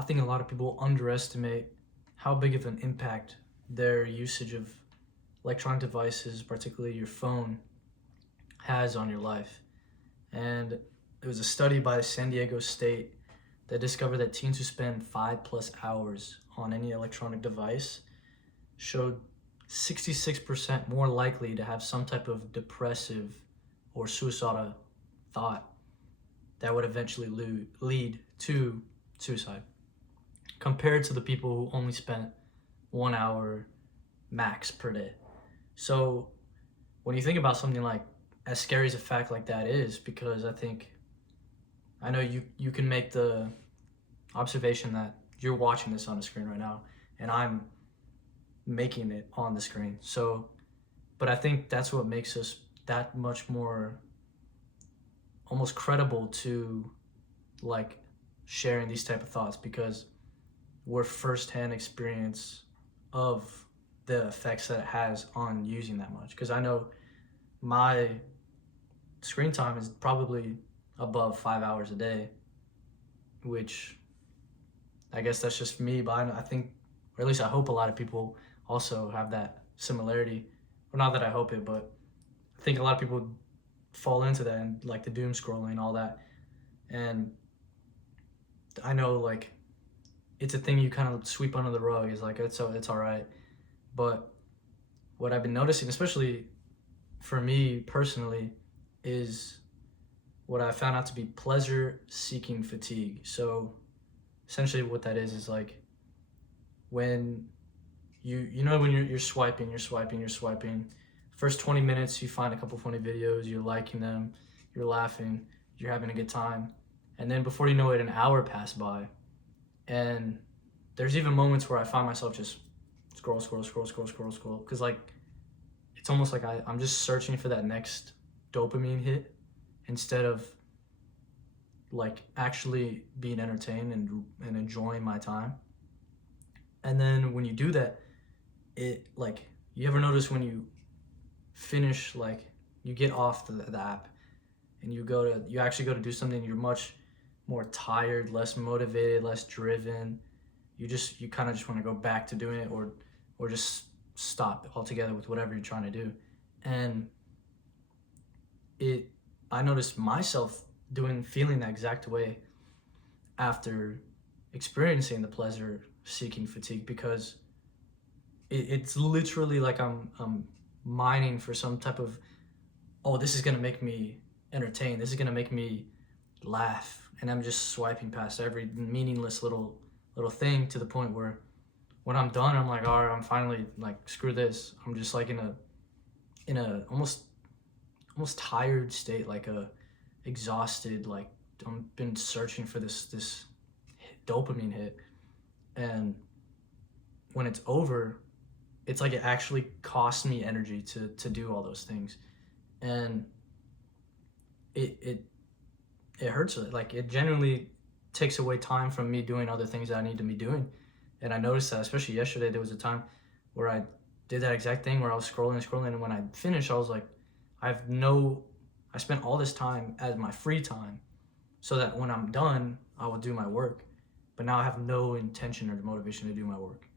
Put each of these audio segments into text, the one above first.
I think a lot of people underestimate how big of an impact their usage of electronic devices, particularly your phone, has on your life. And there was a study by San Diego State that discovered that teens who spend 5+ hours on any electronic device showed 66% more likely to have some type of depressive or suicidal thought that would eventually lead to suicide, compared to the people who only spent 1 hour max per day. So when you think about something like as scary as a fact like that is, because I know you can make the observation that you're watching this on the screen right now and I'm making it on the screen. So, but I think that's what makes us that much more almost credible to like sharing these type of thoughts, because we're firsthand experience of the effects that it has on using that much. Because I know my screen time is probably above 5 hours a day, which I guess that's just me, but I think, or at least I hope a lot of people also have that similarity. Or not that I hope it, but I think a lot of people fall into that and like the doom scrolling and all that. And I know like it's a thing you kind of sweep under the rug, is like it's all right. But what I've been noticing, especially for me personally, is what I found out to be pleasure seeking fatigue. So essentially what that is like when when you're swiping, first 20 minutes you find a couple funny videos, you're liking them, you're laughing, you're having a good time. And then before you know it, an hour passed by. And there's even moments where I find myself just scroll, because like it's almost like I'm just searching for that next dopamine hit instead of like actually being entertained and enjoying my time. And then when you do that, it like, you ever notice when you finish, like you get off the app and you actually go to do something, you're much more tired, less motivated, less driven. You kind of just want to go back to doing it, or just stop altogether with whatever you're trying to do. And I noticed myself feeling that exact way after experiencing the pleasure seeking fatigue, because it's literally like I'm mining for some type of, oh, this is gonna make me entertained, this is gonna make me laugh, and I'm just swiping past every meaningless little thing, to the point where when I'm done, I'm like, all right, I'm finally like, screw this. I'm just like in a almost tired state, like a exhausted, like I've been searching for this dopamine hit. And when it's over, it's like it actually costs me energy to do all those things. And it hurts. Like it genuinely takes away time from me doing other things that I need to be doing. And I noticed that, especially yesterday, there was a time where I did that exact thing where I was scrolling, and when I finished, I was like, I spent all this time as my free time so that when I'm done, I will do my work. But now I have no intention or motivation to do my work.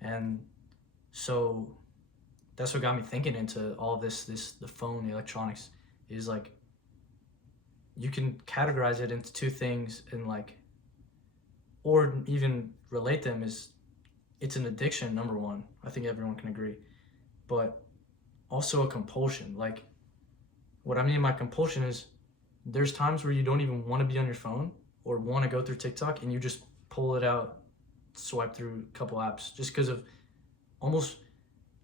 And so that's what got me thinking into all this, the phone, the electronics, is like, you can categorize it into two things, and like, or even relate them, is it's an addiction, number one. I think everyone can agree. But also a compulsion. Like, what I mean by compulsion is there's times where you don't even want to be on your phone or want to go through TikTok, and you just pull it out, swipe through a couple apps, just because of almost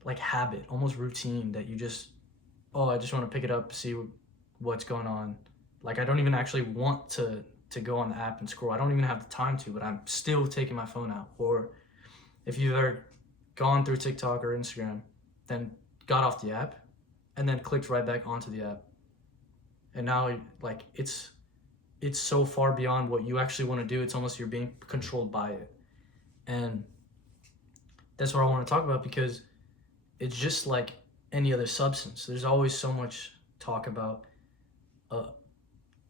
like habit, almost routine, that you just, oh, I just want to pick it up, see what's going on. Like, I don't even actually want to go on the app and scroll. I don't even have the time to, but I'm still taking my phone out. Or if you've ever gone through TikTok or Instagram, then got off the app and then clicked right back onto the app. And now like it's so far beyond what you actually want to do. It's almost you're being controlled by it. And that's what I want to talk about, because it's just like any other substance. There's always so much talk about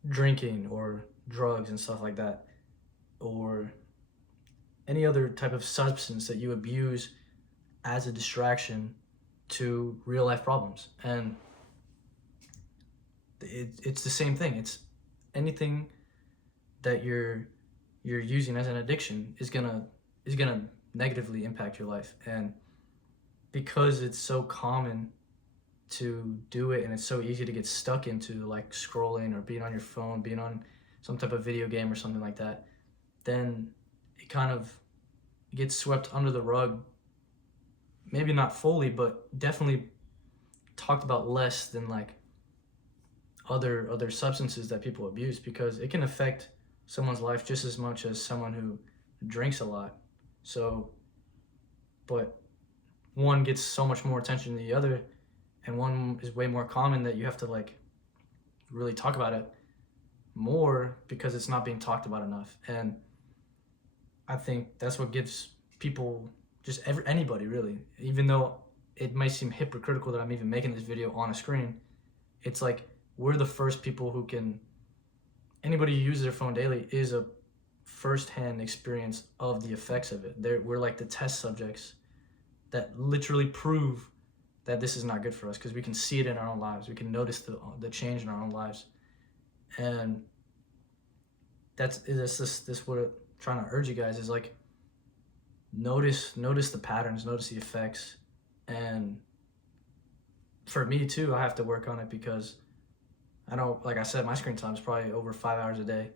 drinking or drugs and stuff like that, or any other type of substance that you abuse as a distraction to real life problems. And it's the same thing. It's anything that you're using as an addiction is gonna negatively impact your life. And because it's so common to do it and it's so easy to get stuck into, like scrolling or being on your phone, being on some type of video game or something like that, then it kind of gets swept under the rug. Maybe not fully, but definitely talked about less than like other substances that people abuse, because it can affect someone's life just as much as someone who drinks a lot. So, but one gets so much more attention than the other, and one is way more common that you have to like really talk about it more because it's not being talked about enough. And I think that's what gives people, just anybody really, even though it might seem hypocritical that I'm even making this video on a screen, it's like we're the first people who can, anybody who uses their phone daily is a first-hand experience of the effects of it. We're like the test subjects that literally prove that this is not good for us, because we can see it in our own lives. We can notice the change in our own lives. And this what I'm trying to urge you guys is like, notice the patterns, notice the effects. And for me too, I have to work on it, because I know, like I said, my screen time is probably over 5 hours a day.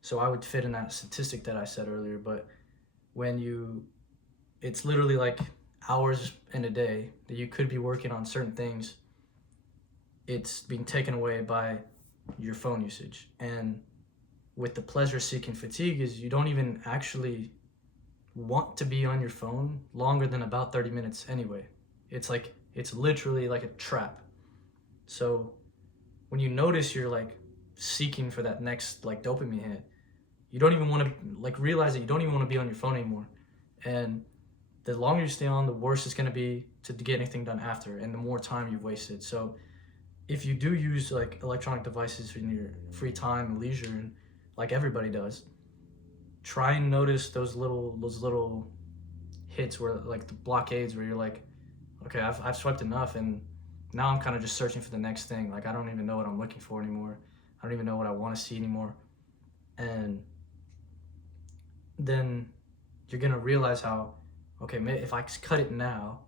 So I would fit in that statistic that I said earlier. But it's literally like hours in a day that you could be working on certain things. It's being taken away by your phone usage. And with the pleasure-seeking fatigue is you don't even actually want to be on your phone longer than about 30 minutes anyway. It's literally like a trap. So when you notice you're like seeking for that next like dopamine hit, you don't even want to like realize that you don't even want to be on your phone anymore. And the longer you stay on, the worse it's going to be to get anything done after, and the more time you've wasted. So if you do use like electronic devices in your free time and leisure, and like everybody does, try and notice those little hits where like the blockades where you're like, okay, I've swiped enough, and now I'm kind of just searching for the next thing. Like I don't even know what I'm looking for anymore. I don't even know what I want to see anymore. And then you're gonna realize how, okay, if I cut it now,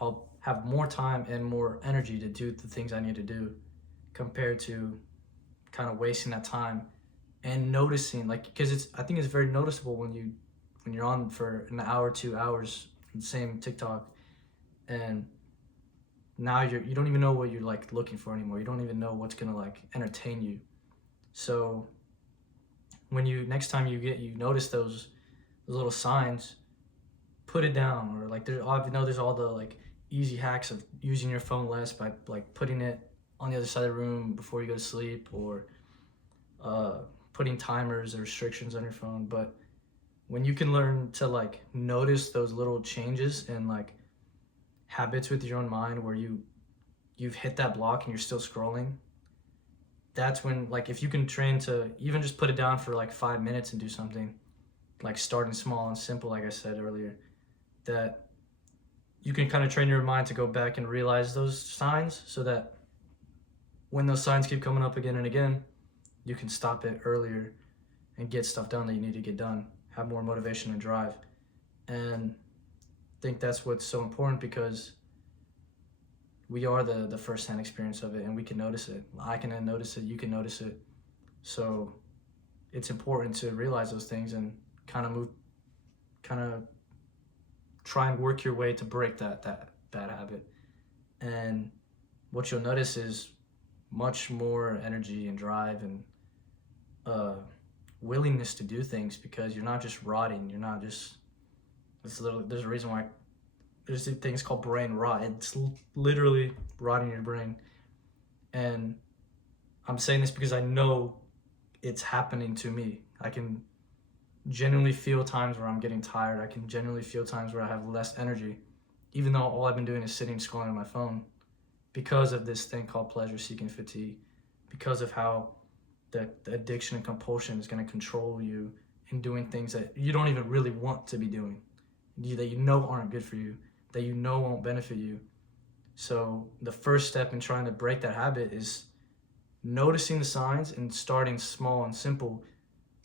I'll have more time and more energy to do the things I need to do, compared to kind of wasting that time and noticing, like, because I think it's very noticeable when you're on for an hour, 2 hours, the same TikTok, and now you don't even know what you're like looking for anymore. You don't even know what's gonna like entertain you. So when next time you notice those little signs, put it down. Or like there's all the like easy hacks of using your phone less by like putting it on the other side of the room before you go to sleep, or putting timers or restrictions on your phone. But when you can learn to like notice those little changes and like habits with your own mind where you've hit that block and you're still scrolling, that's when, like, if you can train to even just put it down for like 5 minutes and do something, like starting small and simple, like I said earlier, that you can kind of train your mind to go back and realize those signs, so that when those signs keep coming up again and again, you can stop it earlier and get stuff done that you need to get done, have more motivation and drive. And I think that's what's so important, because we are the first-hand experience of it, and we can notice it. I can notice it, you can notice it. So it's important to realize those things and kind of try and work your way to break that bad habit. And what you'll notice is much more energy and drive and willingness to do things, because you're not just rotting. You're not just, there's a reason why there's things called brain rot. It's literally rotting your brain. And I'm saying this because I know it's happening to me. I can genuinely feel times where I'm getting tired. I can genuinely feel times where I have less energy, even though all I've been doing is sitting scrolling on my phone, because of this thing called pleasure-seeking fatigue, because of how the addiction and compulsion is going to control you in doing things that you don't even really want to be doing, that you know aren't good for you, that you know won't benefit you. So the first step in trying to break that habit is noticing the signs and starting small and simple,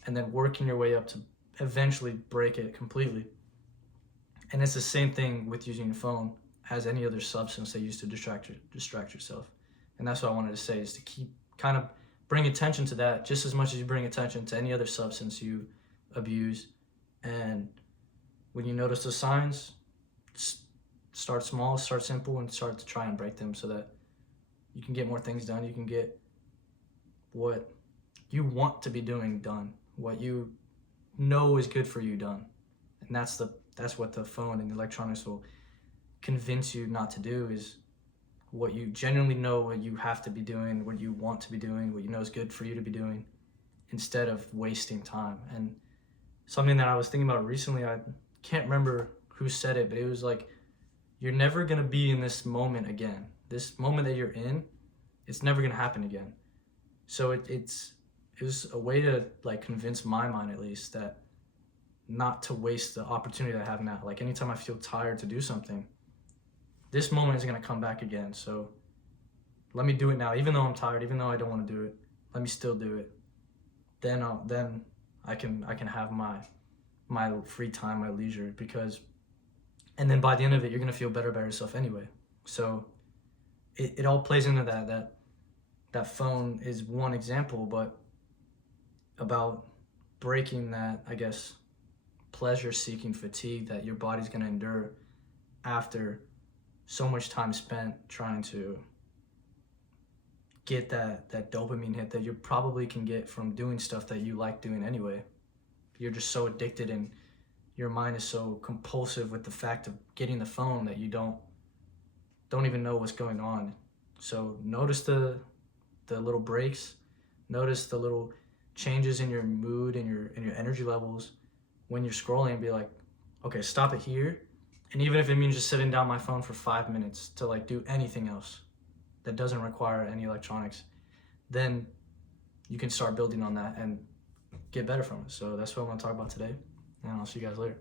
and then working your way up to eventually break it completely. And it's the same thing with using your phone as any other substance they use to distract yourself. And that's what I wanted to say, is to keep kind of bring attention to that just as much as you bring attention to any other substance you abuse. And when you notice those signs, start small, start simple, and start to try and break them so that you can get more things done. You can get what you want to be doing done, what you know is good for you done. And that's what the phone and the electronics will convince you not to do, is what you genuinely know what you have to be doing, what you want to be doing, what you know is good for you to be doing, instead of wasting time. And something that I was thinking about recently, I can't remember who said it, but it was like, you're never going to be in this moment again. This moment that you're in, it's never going to happen again. So it was a way to like convince my mind, at least, that not to waste the opportunity that I have now. Like anytime I feel tired to do something, this moment is going to come back again. So let me do it now. Even though I'm tired, even though I don't want to do it, let me still do it. Then I can have my free time, my leisure, and then by the end of it, you're going to feel better about yourself anyway. So it all plays into that phone is one example, but about breaking that, I guess, pleasure-seeking fatigue that your body's going to endure after so much time spent trying to get that dopamine hit that you probably can get from doing stuff that you like doing anyway. You're just so addicted, and your mind is so compulsive with the fact of getting the phone that you don't even know what's going on. So notice the little breaks, notice the little changes in your mood and your energy levels when you're scrolling, and be like, okay, stop it here. And even if it means just sitting down my phone for 5 minutes to like do anything else that doesn't require any electronics, then you can start building on that and get better from it. So that's what I want to talk about today, and I'll see you guys later.